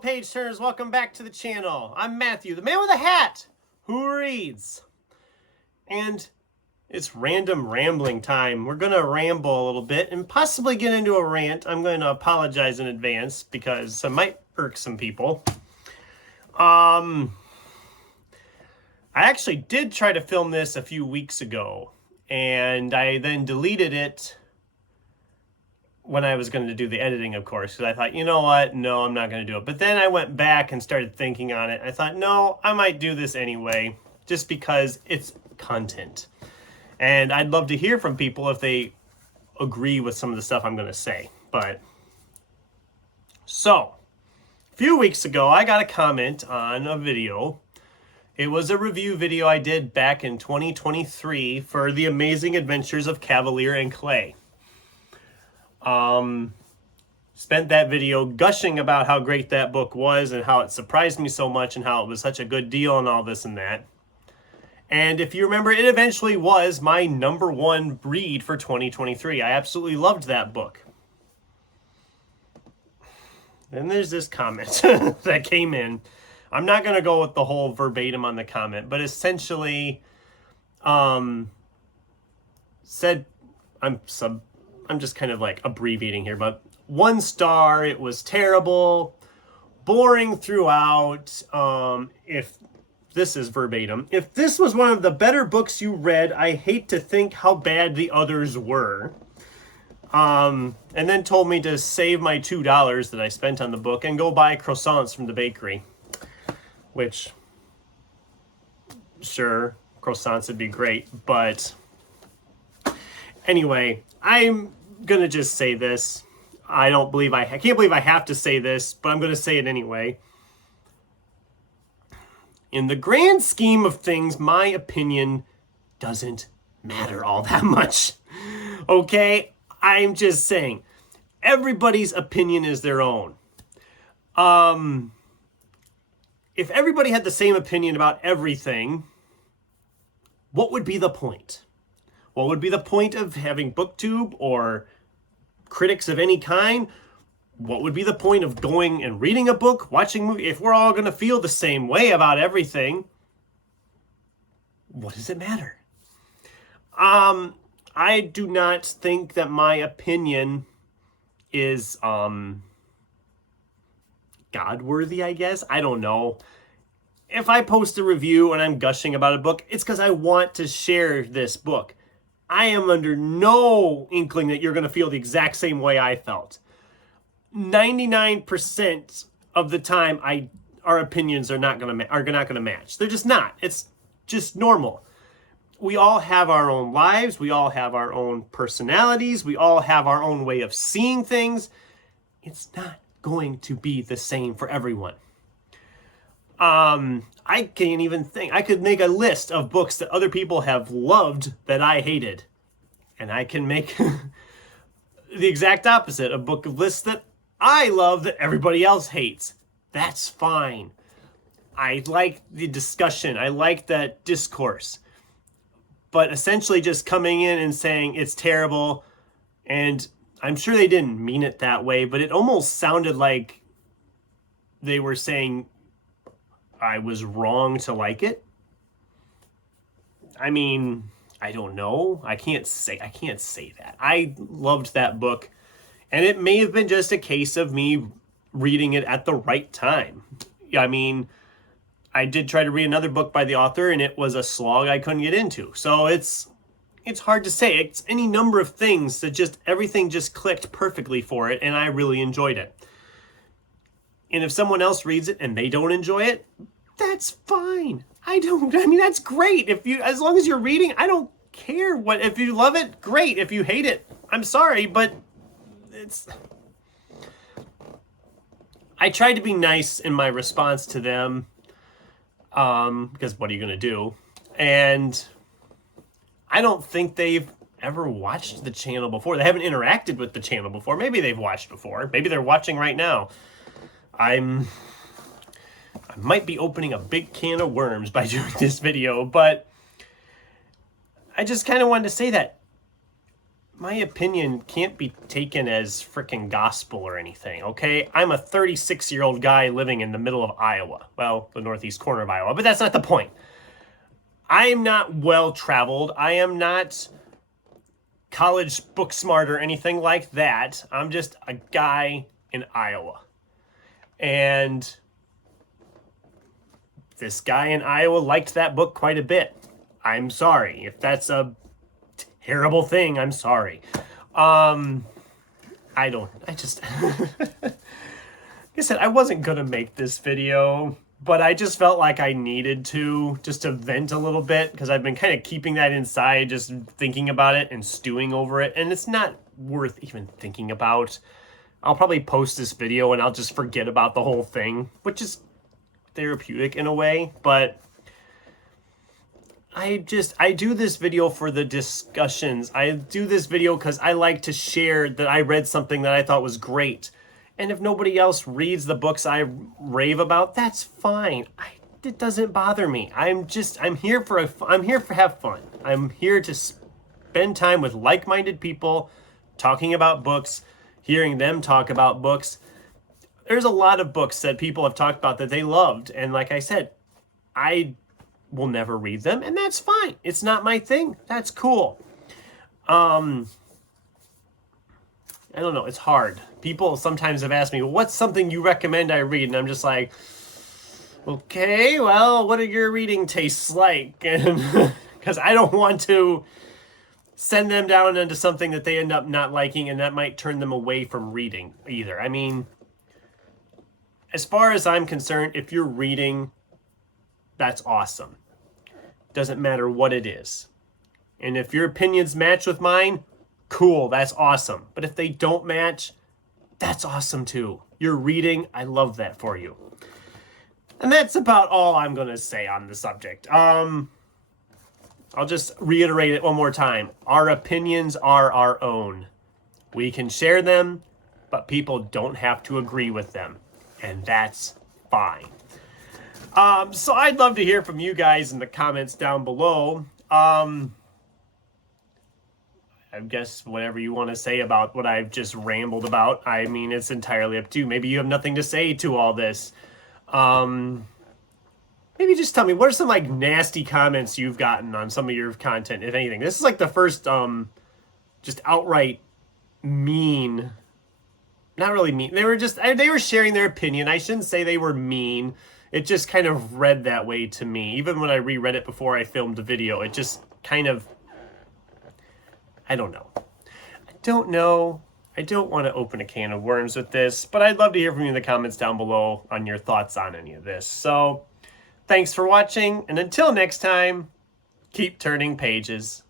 page turners, welcome back to the channel. I'm Matthew, the man with a hat who reads. And it's random rambling time. We're going to ramble a little bit and possibly get into a rant. I'm going to apologize in advance because I might irk some people. I actually did try to film this a few weeks ago, and I then deleted it when I was going to do the editing, of course, because I thought, you know what? No, I'm not going to do it. But then I went back and started thinking on it. I thought, no, I might do this anyway, just because it's content. And I'd love to hear from people if they agree with some of the stuff I'm going to say. But so, a few weeks ago, I got a comment on a video. It was a review video I did back in 2023 for The Amazing Adventures of Cavalier and Clay. Spent that video gushing about how great that book was and how it surprised me so much and how it was such a good deal and all this and that. And if you remember, it eventually was my #1 read for 2023. I absolutely loved that book. And there's this comment that came in. I'm not going to go with the whole verbatim on the comment, but essentially said, I'm just kind of like abbreviating here, but 1 star, it was terrible, boring throughout. If this is verbatim, if this was one of the better books you read, I hate to think how bad the others were. And then told me to save my $2 that I spent on the book and go buy croissants from the bakery. Which, sure, croissants would be great, but anyway, I'm gonna just say this. I can't believe I have to say this, but I'm gonna say it anyway. In the grand scheme of things, my opinion doesn't matter all that much. Okay? I'm just saying, everybody's opinion is their own. If everybody had the same opinion about everything, what would be the point? What would be the point of having BookTube or critics of any kind? What would be the point of going and reading a book, watching a movie? If we're all going to feel the same way about everything, what does it matter? I do not think that my opinion is God-worthy, I guess. I don't know. If I post a review and I'm gushing about a book, it's because I want to share this book. I am under no inkling that you're going to feel the exact same way I felt. 99% of the time, our opinions are not going to match. They're just not. It's just normal. We all have our own lives. We all have our own personalities. We all have our own way of seeing things. It's not going to be the same for everyone. I can't even think. I could make a list of books that other people have loved that I hated. And I can make the exact opposite, a book of lists that I love that everybody else hates. That's fine. I like the discussion. I like that discourse. But essentially just coming in and saying it's terrible, and I'm sure they didn't mean it that way, but it almost sounded like they were saying I was wrong to like it. I mean, I don't know. I can't say that. I loved that book, and it may have been just a case of me reading it at the right time. I mean, I did try to read another book by the author, and it was a slog I couldn't get into. So it's hard to say. It's any number of things that everything just clicked perfectly for it, and I really enjoyed it. And if someone else reads it and they don't enjoy it, that's fine. That's great. As long as you're reading, I don't care if you love it, great. If you hate it, I'm sorry, but I tried to be nice in my response to them, because what are you going to do? And I don't think they've ever watched the channel before. They haven't interacted with the channel before. Maybe they've watched before. Maybe they're watching right now. I might be opening a big can of worms by doing this video, but I just kind of wanted to say that my opinion can't be taken as freaking gospel or anything, okay? I'm a 36-year-old guy living in the middle of Iowa. Well, the northeast corner of Iowa, but that's not the point. I am not well-traveled. I am not college book smart or anything like that. I'm just a guy in Iowa. And this guy in Iowa liked that book quite a bit. I'm sorry. If that's a terrible thing, I'm sorry. Like I said, I wasn't gonna make this video, but I just felt like I needed to, just to vent a little bit, because I've been kind of keeping that inside, just thinking about it and stewing over it, and it's not worth even thinking about. I'll probably post this video and I'll just forget about the whole thing, which is therapeutic in a way, but I do this video for the discussions. I do this video because I like to share that I read something that I thought was great. And if nobody else reads the books I rave about, that's fine. It doesn't bother me. I'm here for have fun. I'm here to spend time with like-minded people, talking about books, hearing them talk about books. There's a lot of books that people have talked about that they loved, and like I said, I will never read them, and that's fine. It's not my thing. That's cool. I don't know. It's hard. People sometimes have asked me, well, what's something you recommend I read? And I'm just like, okay, well, what are your reading tastes like? And because I don't want to send them down into something that they end up not liking, and that might turn them away from reading either. I mean, as far as I'm concerned, if you're reading, that's awesome. Doesn't matter what it is. And if your opinions match with mine, cool, that's awesome. But if they don't match, that's awesome too. You're reading, I love that for you. And that's about all I'm going to say on the subject. I'll just reiterate it one more time. Our opinions are our own. We can share them, but people don't have to agree with them. And that's fine. So I'd love to hear from you guys in the comments down below. I guess whatever you want to say about what I've just rambled about. I mean, it's entirely up to you. Maybe you have nothing to say to all this. Maybe just tell me, what are some like nasty comments you've gotten on some of your content, if anything? This is like the first just outright mean. Not really mean. They were sharing their opinion. I shouldn't say they were mean. It just kind of read that way to me. Even when I reread it before I filmed the video, it just kind of, I don't know. I don't want to open a can of worms with this, but I'd love to hear from you in the comments down below on your thoughts on any of this. So, thanks for watching, and until next time, keep turning pages.